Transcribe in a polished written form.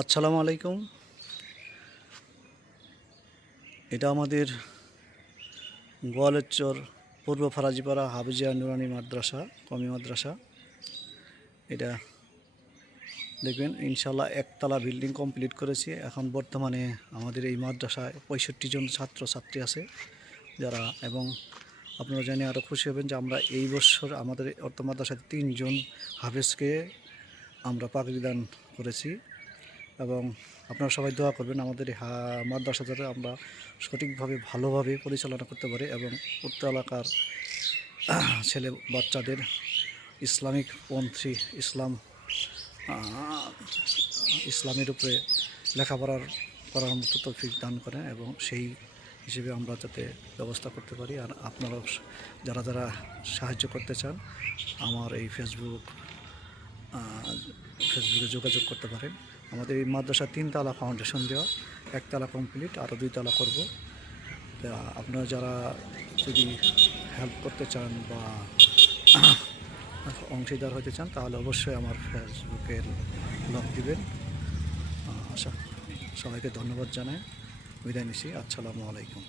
আসসালামু আলাইকুম। এটা আমাদের গোয়ালেরচর পূর্ব ফরাজিপাড়া হাফিজিয়া নুরানি মাদ্রাসা, কমি মাদ্রাসা। এটা দেখবেন ইনশাল্লাহ একতলা বিল্ডিং কমপ্লিট করেছি। এখন বর্তমানে আমাদের এই মাদ্রাসায় 65 জন ছাত্রছাত্রী আছে যারা, এবং আপনারা জানি আরও খুশি হবেন যে আমরা এই বছর আমাদের অর্থ মাদ্রাসায় 3 জন হাফেজকে আমরা পাগড়ি দান করেছি। এবং আপনারা সবাই দোয়া করবেন আমাদের এই মাদ্রাসা যাতে আমরা সঠিকভাবে ভালোভাবে পরিচালনা করতে পারি এবং উক্ত এলাকার ছেলে বাচ্চাদের ইসলামিক পন্থী ইসলামের উপরে লেখাপড়ার করার মতো তৌফিক দান করেন, এবং সেই হিসেবে আমরা যাতে ব্যবস্থা করতে পারি। আর আপনারাও যারা যারা সাহায্য করতে চান আমার এই ফেসবুকে যোগাযোগ করতে পারেন। আমাদের এই মাদ্রাসা 3 তলা ফাউন্ডেশন দেওয়া, 1 তলা কমপ্লিট, আরও 2 তলা করব। আপনারা যারা যদি হেল্প করতে চান বা অংশীদার হতে চান তাহলে অবশ্যই আমার ফেসবুকের লক দিবেন। সবাইকে ধন্যবাদ জানাই বিদায় নিচ্ছি। আসসালামু আলাইকুম।